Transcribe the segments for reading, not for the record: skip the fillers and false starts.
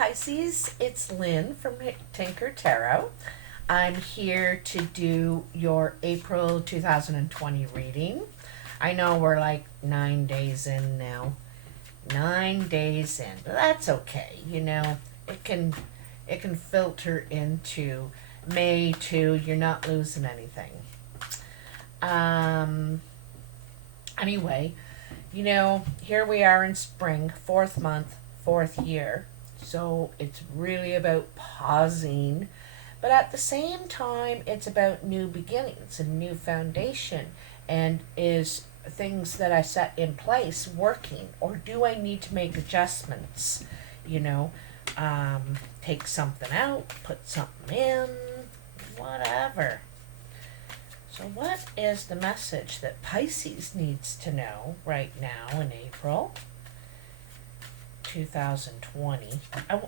Pisces, it's Lynn from Tinker Tarot. I'm here to do your April 2020 reading. I know we're like 9 days in now. 9 days in. But that's okay. It can filter into May too. You're not losing anything. Anyway, here we are in spring, fourth month, fourth year. So it's really about pausing, but at the same time, it's about new beginnings and new foundation. And is things that I set in place working, or do I need to make adjustments? Take something out, put something in, whatever. So what is the message that Pisces needs to know right now in April 2020? I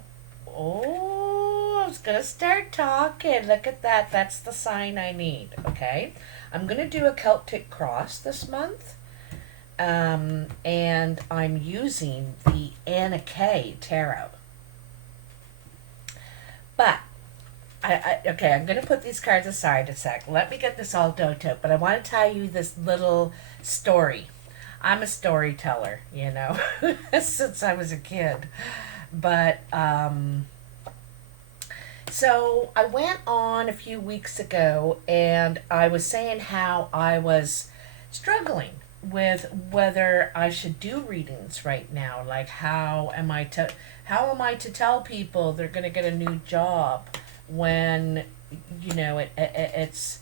was going to start talking. Look at that. That's the sign I need, okay? I'm going to do a Celtic cross this month. And I'm using the Anna K Tarot. But okay, I'm going to put these cards aside a sec. Let me get this all doped out. But I want to tell you this little story. I'm a storyteller, since I was a kid. But, so I went on a few weeks ago and I was saying how I was struggling with whether I should do readings right now. Like, how am I to tell people they're going to get a new job when it's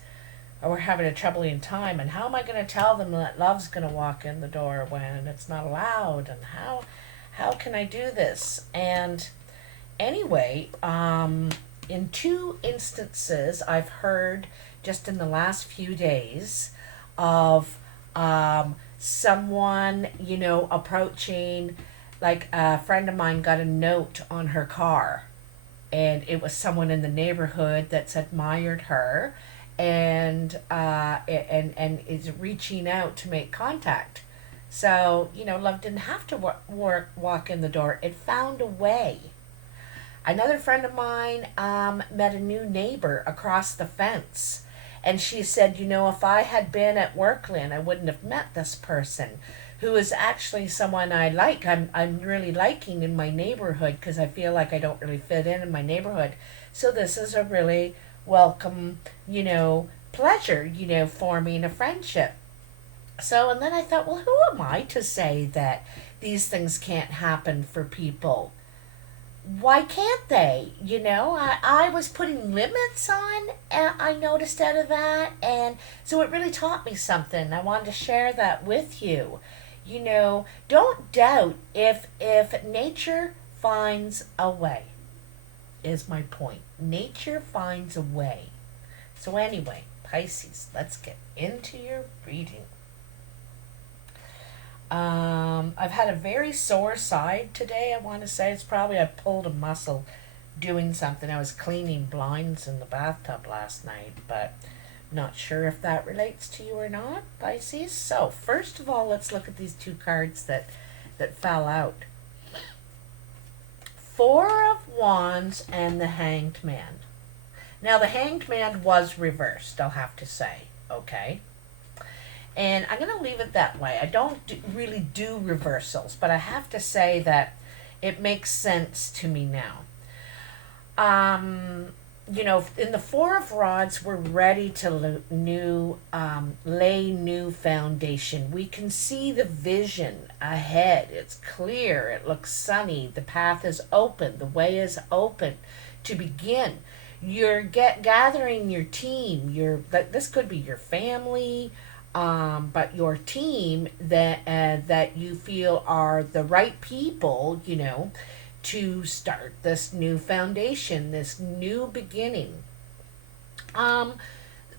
we're having a troubling time, and how am I going to tell them that love's going to walk in the door when it's not allowed, and how can I do this? And anyway, in two instances I've heard just in the last few days of someone approaching, like a friend of mine got a note on her car, and it was someone in the neighborhood that's admired her and is reaching out to make contact. So, love didn't have to walk in the door. It found a way. Another friend of mine met a new neighbor across the fence. And she said, if I had been at Workland, I wouldn't have met this person, who is actually someone I like. I'm really liking in my neighborhood, because I feel like I don't really fit in my neighborhood. So this is a really welcome, pleasure, forming a friendship. So, and then I thought, well, who am I to say that these things can't happen for people? Why can't they? I was putting limits on, I noticed, out of that. And so it really taught me something. I wanted to share that with you. Don't doubt if nature finds a way, is my point. Nature finds a way. So anyway, Pisces, let's get into your reading. I've had a very sore side today, I want to say. It's probably I pulled a muscle doing something. I was cleaning blinds in the bathtub last night, but not sure if that relates to you or not, Pisces. So, first of all, let's look at these two cards that fell out. Four of Wands and the Hanged Man. Now, the Hanged Man was reversed, I'll have to say, okay? And I'm going to leave it that way. I don't really do reversals, but I have to say that it makes sense to me now. In the Four of Rods, we're ready to lay new foundation. We can see the vision ahead. It's clear. It looks sunny. The path is open. The way is open to begin. You're gathering your team. This could be your family, but your team that you feel are the right people, to start this new foundation, this new beginning.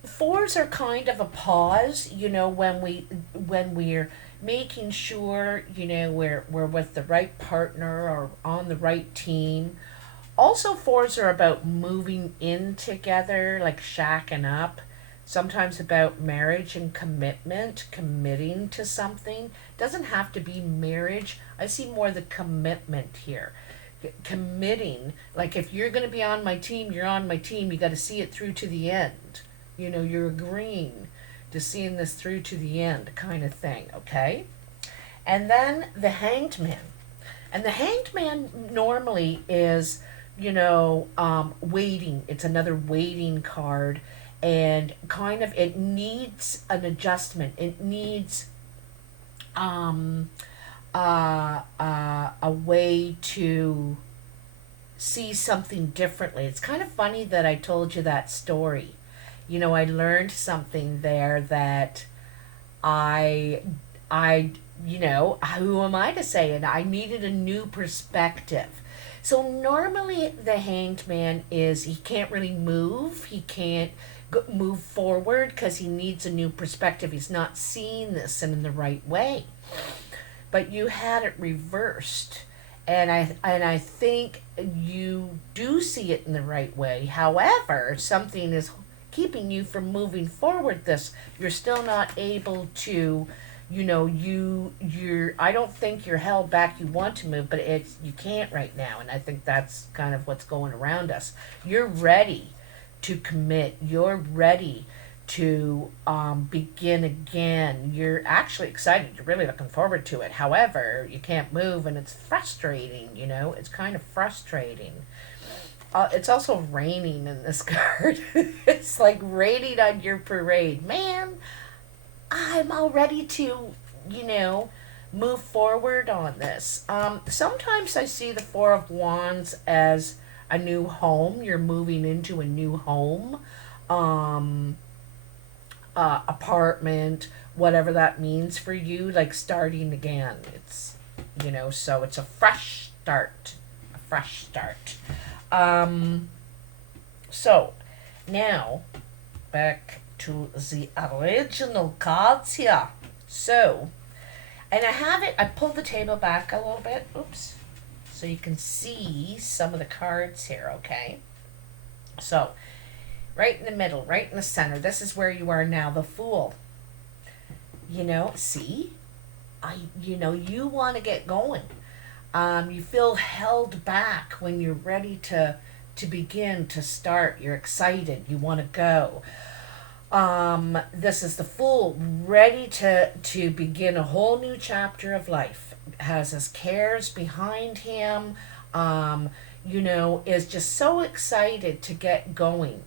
Fours are kind of a pause, when we're making sure, we're with the right partner or on the right team. Also, fours are about moving in together, like shacking up. Sometimes about marriage and commitment, committing to something. Doesn't have to be marriage. I see more the commitment here. committing. Like, if you're going to be on my team, you're on my team. You got to see it through to the end. You know, you're agreeing to seeing this through to the end, kind of thing, okay? And then the Hanged Man. And the Hanged Man normally is, waiting. It's another waiting card. And kind of, it needs an adjustment. It needs a way to see something differently. It's kind of funny that I told you that story. I learned something there that I, who am I to say it? I needed a new perspective. So normally the Hanged Man he can't really move. He can't move forward because he needs a new perspective. He's not seeing this in the right way. But you had it reversed. And I think you do see it in the right way. However, something is keeping you from moving forward. You're still not able to, I don't think you're held back. You want to move, but you can't right now. And I think that's kind of what's going around us. You're ready to commit. You're ready to begin again. You're actually excited. You're really looking forward to it. However, you can't move, and it's frustrating. It's kind of frustrating. It's also raining in this card. It's like raining on your parade. Man, I'm all ready to, move forward on this. Sometimes I see the Four of Wands as a new home. You're moving into a new home, apartment, whatever that means for you, like starting again. It's, so it's a fresh start. A fresh start. So now back to the original cards here. So, and I pulled the table back a little bit, oops, so you can see some of the cards here, okay? So, right in the middle, right in the center, this is where you are now, the Fool. See? You want to get going. You feel held back when you're ready to begin, to start. You're excited. You want to go. This is the Fool, ready to begin a whole new chapter of life. Has his cares behind him. Is just so excited to get going.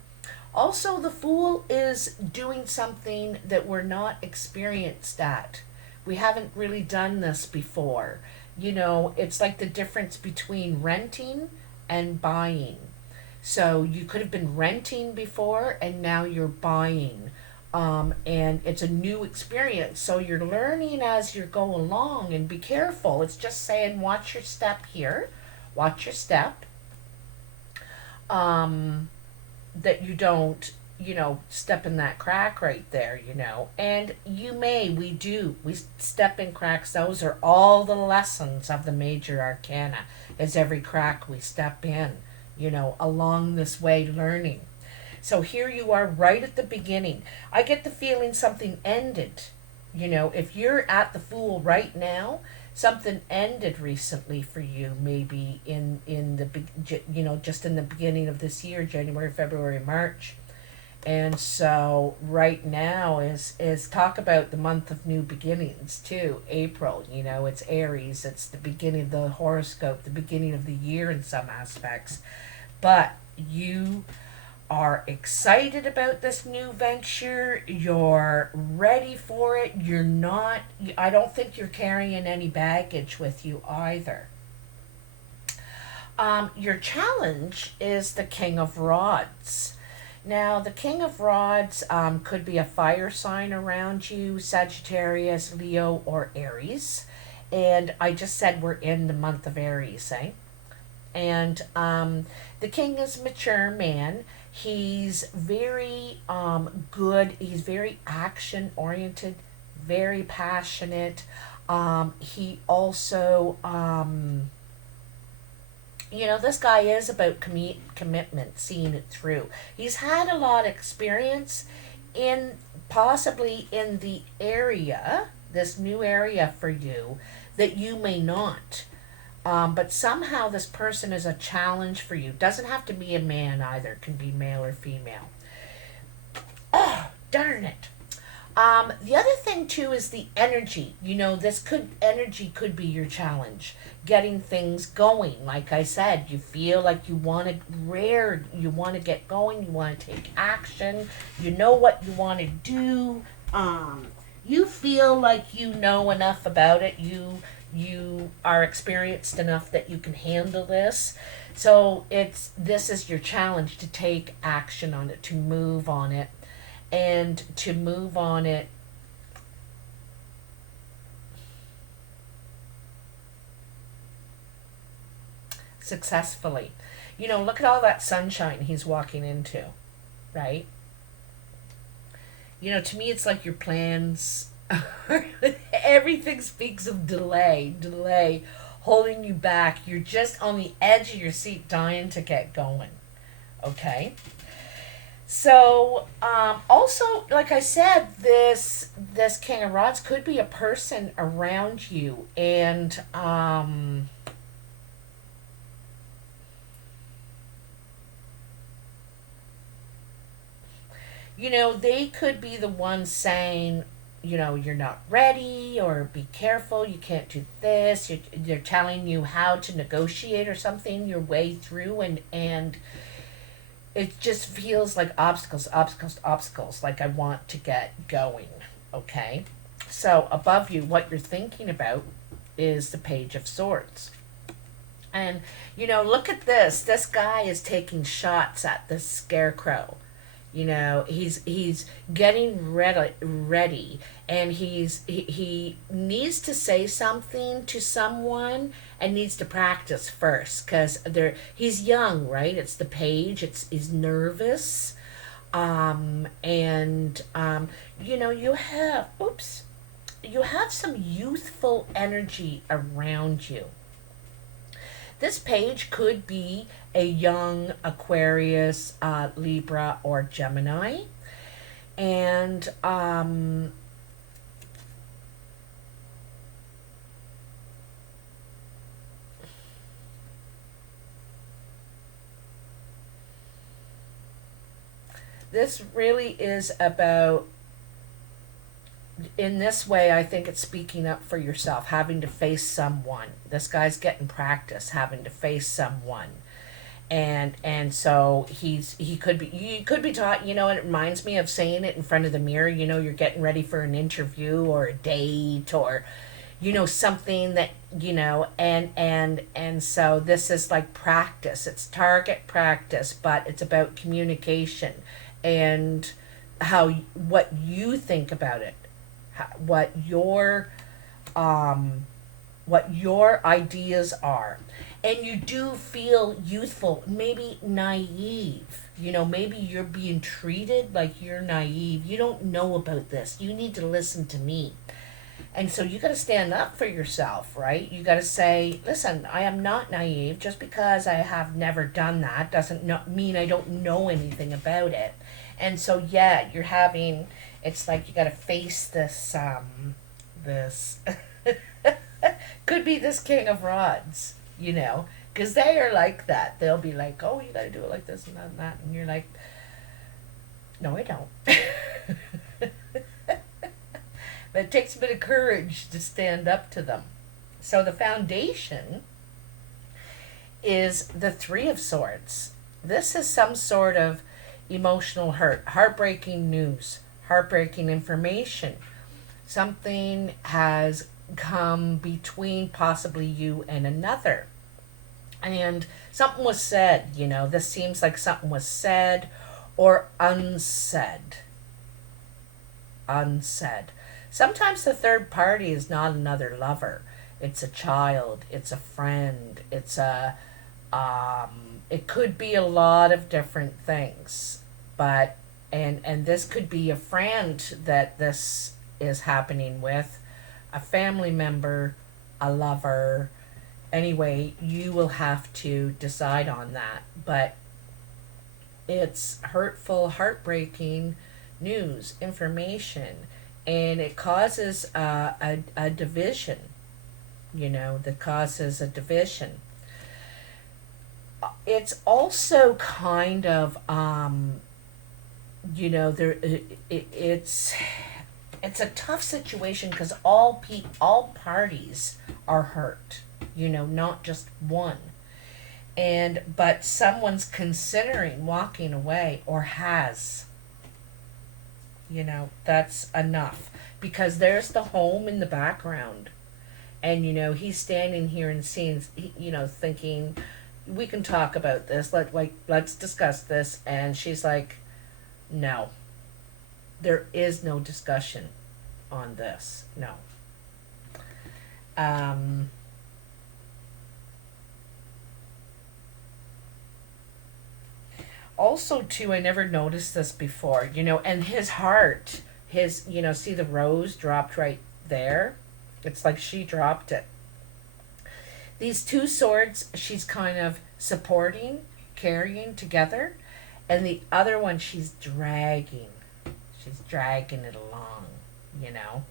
Also, the Fool is doing something that we're not experienced at. We haven't really done this before. It's like the difference between renting and buying. So you could have been renting before and now you're buying. And it's a new experience. So you're learning as you go along, and be careful. It's just saying, watch your step here. Watch your step. That you don't, step in that crack right there, And we step in cracks. Those are all the lessons of the major arcana, is every crack we step in, along this way learning. So here you are right at the beginning. I get the feeling something ended. If you're at the Fool right now, something ended recently for you, maybe in the just in the beginning of this year, January, February, March. And so right now is talk about the month of new beginnings too. April, it's Aries. It's the beginning of the horoscope, the beginning of the year in some aspects. But you are excited about this new venture. You're ready for it. I don't think you're carrying any baggage with you either. Your challenge is the King of Rods. Now, the King of Rods could be a fire sign around you, Sagittarius, Leo, or Aries. And I just said we're in the month of Aries, eh? And the King is a mature man. He's very good. He's very action-oriented, very passionate. He also... this guy is about commitment, seeing it through. He's had a lot of experience possibly in the area, this new area for you, that you may not. But somehow this person is a challenge for you. Doesn't have to be a man either. It can be male or female. Oh, darn it. The other thing too is the energy. This energy could be your challenge. Getting things going. Like I said, you feel like you want to get going, you want to take action, you know what you want to do. You feel like you know enough about it. You are experienced enough that you can handle this. So this is your challenge, to take action on it, to move on it, and to move on it successfully. Look at all that sunshine he's walking into, right? To me, it's like your plans. Everything speaks of delay, holding you back. You're just on the edge of your seat, dying to get going. Okay? So, also, like I said, this King of Rods could be a person around you, and they could be the ones saying, you're not ready, or be careful, you can't do this. They're telling you how to negotiate or something your way through, and it just feels like obstacles, like I want to get going, okay? So above you, what you're thinking about is the Page of Swords. And, look at this. This guy is taking shots at this scarecrow. He's getting ready, and he needs to say something to someone, and needs to practice first, because he's young, right? It's the page. He's nervous, and you have some youthful energy around you. This page could be a young Aquarius, Libra, or Gemini. And this really is about, in this way, I think it's speaking up for yourself, having to face someone. This guy's getting practice, having to face someone. And so you could be taught, it reminds me of saying it in front of the mirror. You're getting ready for an interview or a date, or something that, and so this is like practice. It's target practice, but it's about communication and what you think about it, what your ideas are. And you do feel youthful, maybe naive. Maybe you're being treated like you're naive. You don't know about this. You need to listen to me. And so you got to stand up for yourself, right? You got to say, listen, I am not naive. Just because I have never done that doesn't mean I don't know anything about it. And so, yeah, it's like you got to face this, could be this King of Rods, because they are like that. They'll be like, oh, you got to do it like this and that and that. And you're like, no, I don't. But it takes a bit of courage to stand up to them. So the foundation is the Three of Swords. This is some sort of emotional hurt, heartbreaking news, heartbreaking information. Something has come between possibly you and another. And something was said, this seems like something was said or unsaid. Sometimes the third party is not another lover. It's a child, it's a friend, it could be a lot of different things. But, and this could be a friend that this is happening with, a family member, a lover. Anyway, you will have to decide on that. But it's hurtful, heartbreaking news, information, and it causes a division. that causes a division. It's also kind of, there it's a tough situation because all parties are hurt, not just one. And but someone's considering walking away or has, that's enough, because there's the home in the background. And he's standing here and seeing, thinking, we can talk about this, let's discuss this. And she's like, no, there is no discussion on this. No. um Also, too, I never noticed this before, and his heart, see the rose dropped right there. It's like she dropped it. These two swords she's kind of supporting, carrying together, and the other one she's dragging. She's dragging it along, you know.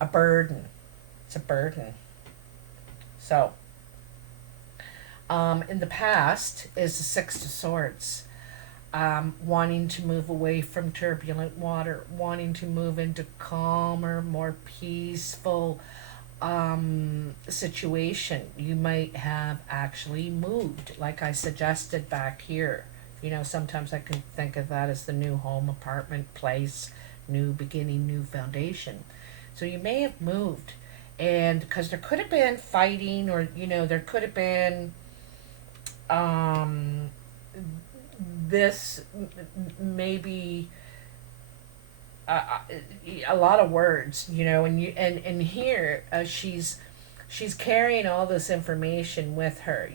A burden. It's a burden. So, in the past is the Six of Swords. Wanting to move away from turbulent water, wanting to move into calmer, more peaceful situation. You might have actually moved, like I suggested back here. Sometimes I can think of that as the new home, apartment, place, new beginning, new foundation. So you may have moved, and because there could have been fighting, or there could have been um, this maybe a lot of words, and here she's carrying all this information with her.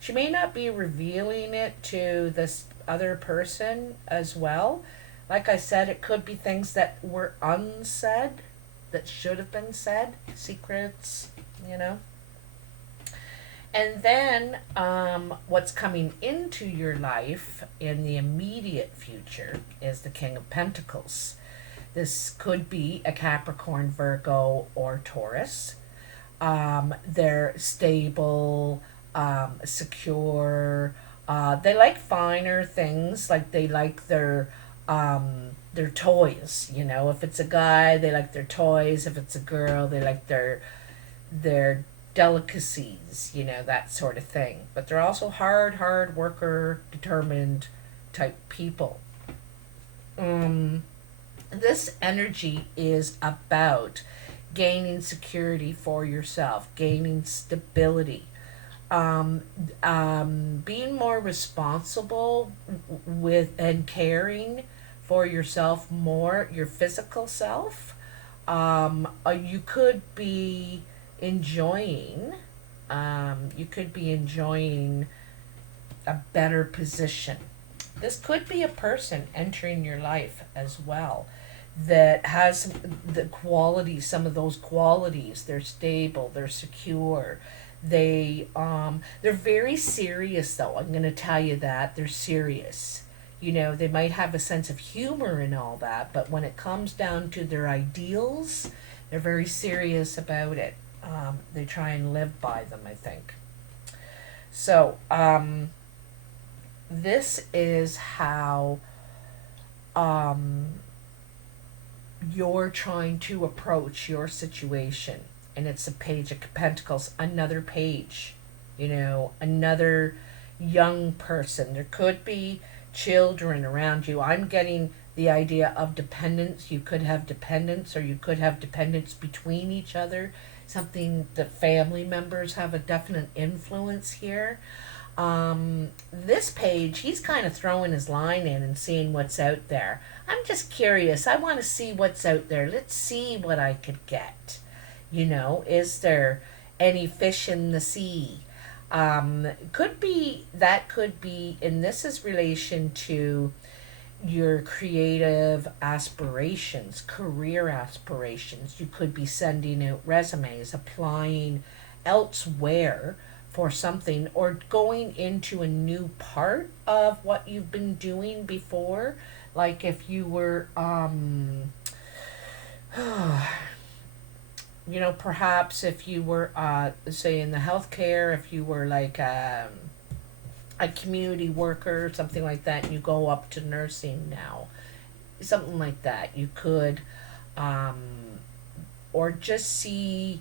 She may not be revealing it to this other person as well. Like I said, it could be things that were unsaid that should have been said, secrets, And then what's coming into your life in the immediate future is the King of Pentacles. This could be a Capricorn, Virgo, or Taurus. They're stable, secure. They like finer things, like they like their toys. If it's a guy, they like their toys. If it's a girl, they like their delicacies, that sort of thing. But they're also hard worker, determined type people. This energy is about gaining security for yourself, gaining stability, being more responsible with and caring for yourself more, your physical self. You could be enjoying a better position. This could be a person entering your life as well that has some of those qualities. They're stable, they're secure, they're very serious, though. I'm going to tell you that they're serious. They might have a sense of humor and all that, but when it comes down to their ideals, they're very serious about it. They try and live by them, I think. So, this is how you're trying to approach your situation. And it's a Page of Pentacles, another page, another young person. There could be children around you. I'm getting the idea of dependence. You could have dependence, or you could have dependence between each other. Something that family members have a definite influence here. This page, he's kind of throwing his line in and seeing what's out there. I'm just curious. I want to see what's out there. Let's see what I could get. Is there any fish in the sea? Could be, and this is relation to your creative aspirations, career aspirations. You could be sending out resumes, applying elsewhere for something, or going into a new part of what you've been doing before. Like if you were Perhaps if you were, say, in the healthcare, if you were like a community worker, something like that, and you go up to nursing now, something like that. You could, um, or just see,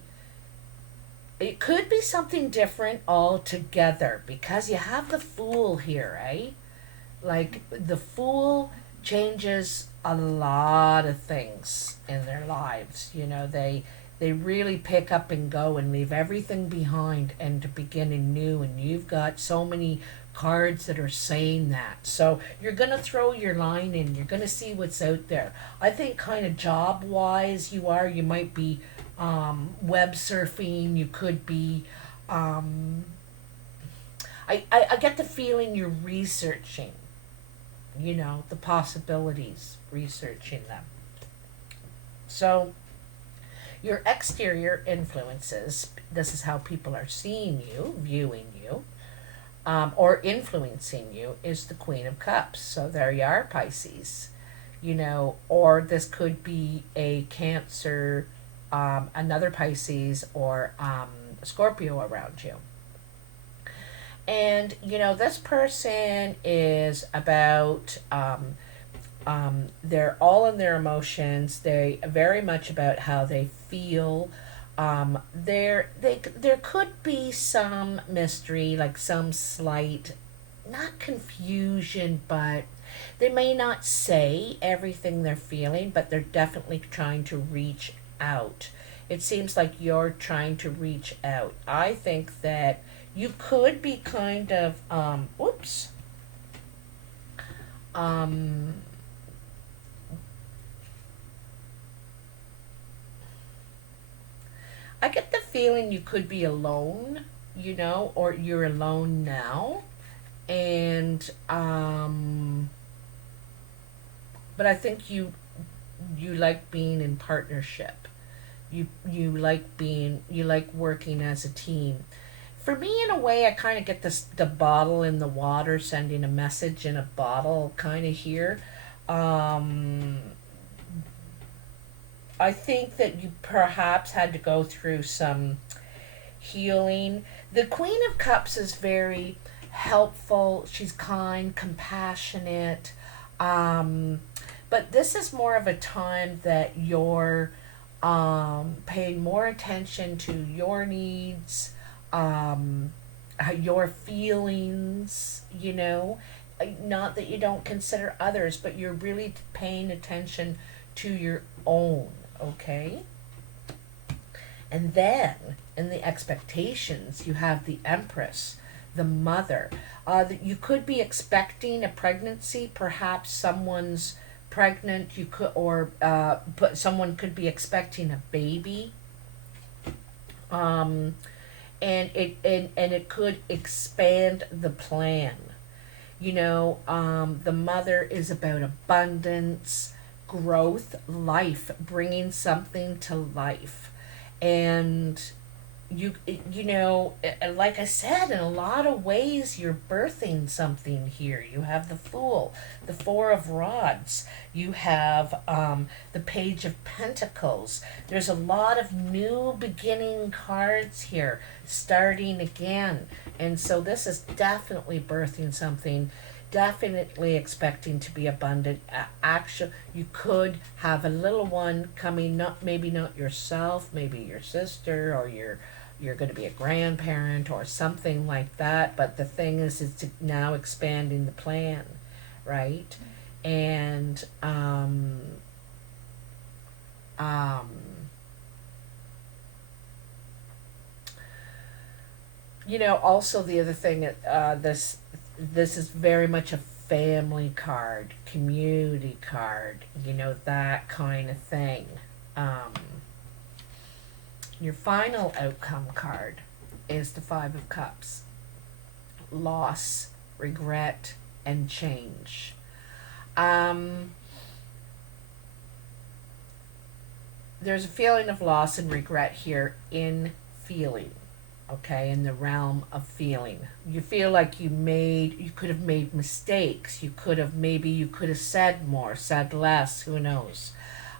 it could be something different altogether because you have the Fool here, right? Like the Fool changes a lot of things in their lives. They really pick up and go and leave everything behind and to begin anew. And you've got so many cards that are saying that. So you're going to throw your line in. You're going to see what's out there. I think kind of job wise, you might be web surfing. You could be. I get the feeling you're researching, the possibilities, researching them. So your exterior influences, this is how people are seeing you, viewing you, or influencing you, is the Queen of Cups. So there you are, Pisces. Or this could be a Cancer, another Pisces, or Scorpio around you. And, this person is about, they're all in their emotions. They very much about how they feel. There could be some mystery, like some slight, not confusion, but they may not say everything they're feeling, but they're definitely trying to reach out. It seems like you're trying to reach out. I think that you could be kind of, whoops, um, I get the feeling you could be alone, or you're alone now. And, but I think you like being in partnership. You like working as a team. For me, in a way, I kind of get the bottle in the water, sending a message in a bottle, kind of here. Um, I think that you perhaps had to go through some healing. The Queen of Cups is very helpful. She's kind, compassionate. Um, but this is more of a time that you're paying more attention to your needs, um, your feelings, Not that you don't consider others, but you're really paying attention to your own, okay? And then in the expectations, you have the Empress, the mother. That you could be expecting a pregnancy. Perhaps someone's pregnant. You could, or but someone could be expecting a baby. Um, and it could expand the plan. The mother is about abundance, growth, life, bringing something to life. And like I said, in a lot of ways you're birthing something here. You have the Fool, the Four of Rods, you have the Page of Pentacles. There's a lot of new beginning cards here, starting again. And so this is definitely birthing something, definitely expecting to be abundant. Actually, you could have a little one coming, maybe not yourself, maybe your sister, or you're going to be a grandparent or something like that. But the thing is now expanding the plan, right? And also the other thing, this is very much a family card, community card, that kind of thing. Um, your final outcome card is the Five of Cups: loss, regret, and change. Um, there's a feeling of loss and regret here in feeling, okay, in the realm of feeling. You feel like you could have made mistakes. You could have said more, said less, who knows.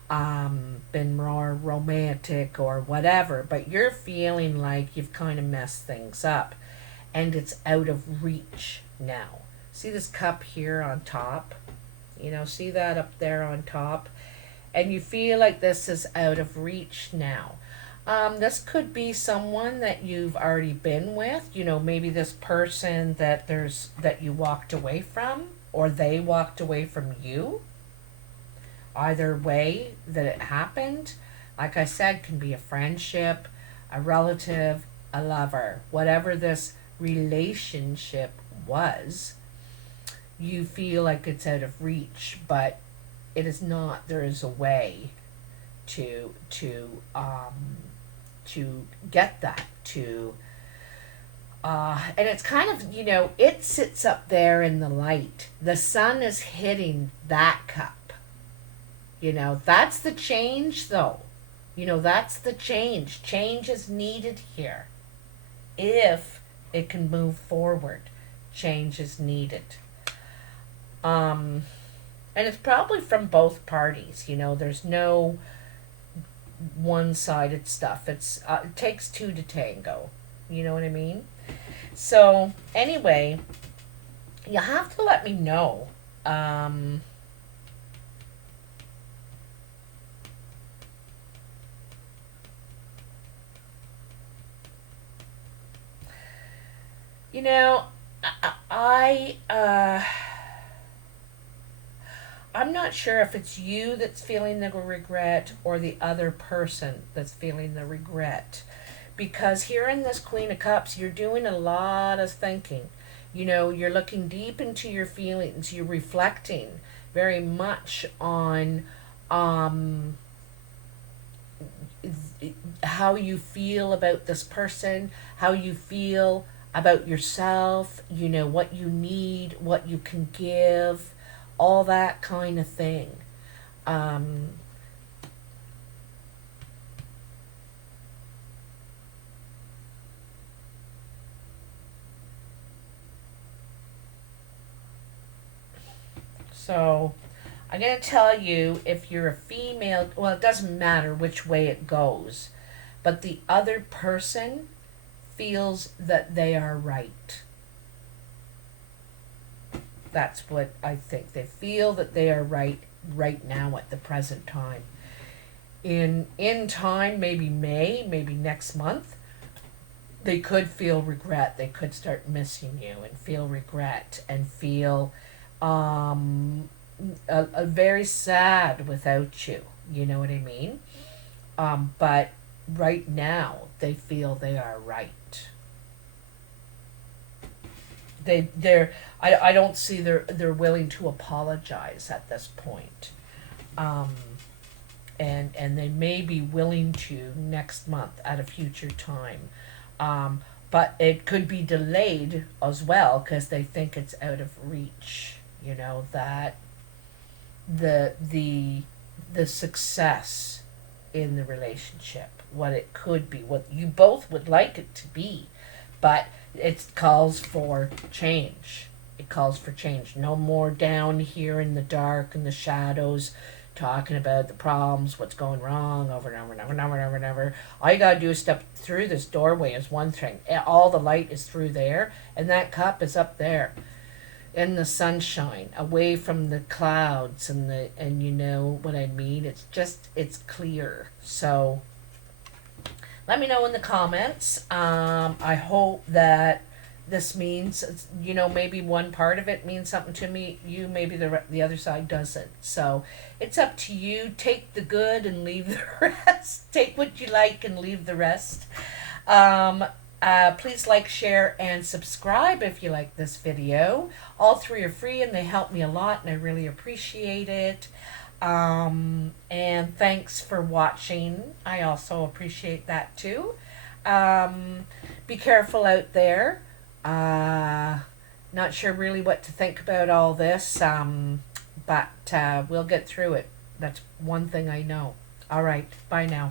been more romantic or whatever, but you're feeling like you've kind of messed things up and it's out of reach now. See this cup here on top? You know, see that up there on top? And you feel like this is out of reach now. This could be someone that you've already been with. You know, maybe this person that you walked away from, or they walked away from you. Either way that it happened, like I said, can be a friendship, a relative, a lover, whatever this relationship was. You feel like it's out of reach, but it is not. There is a way to get that and it's kind of, you know, it sits up there in the light. The sun is hitting that cup. You know, that's the change, though. You know, that's the change. Change is needed here. If it can move forward, change is needed. And it's probably from both parties. You know, there's no one-sided stuff. It takes two to tango. You know what I mean? So anyway, you have to let me know. You know, I'm not sure if it's you that's feeling the regret or the other person that's feeling the regret. Because here in this Queen of Cups, you're doing a lot of thinking. You know, you're looking deep into your feelings. You're reflecting very much on how you feel about this person, how you feel about yourself, you know, what you need, what you can give, all that kind of thing. So I'm going to tell you, if you're a female, well, it doesn't matter which way it goes, but the other person feels that they are right. That's what I think. They feel that they are right now at the present time. In time, maybe May, maybe next month, they could feel regret. They could start missing you and feel regret and feel a very sad without you. You know what I mean? But right now, they feel they are right. I don't see they're willing to apologize at this point. And they may be willing to next month at a future time. But it could be delayed as well because they think it's out of reach. You know, that the success in the relationship, what it could be, what you both would like it to be, but it calls for change. It calls for change. No more down here in the dark and the shadows talking about the problems, what's going wrong over and over and over and over and over and over. All you gotta do is step through this doorway is one thing. All the light is through there, and that cup is up there in the sunshine, away from the clouds and you know what I mean? It's clear. So let me know in the comments. I hope that this means, you know, maybe one part of it means something to me. You, maybe the other side doesn't. So it's up to you. Take the good and leave the rest. Take what you like and leave the rest. Please like, share, and subscribe if you like this video. All three are free and they help me a lot and I really appreciate it. And thanks for watching. I also appreciate that too. Be careful out there. Not sure really what to think about all this, but we'll get through it. That's one thing I know. All right, bye now.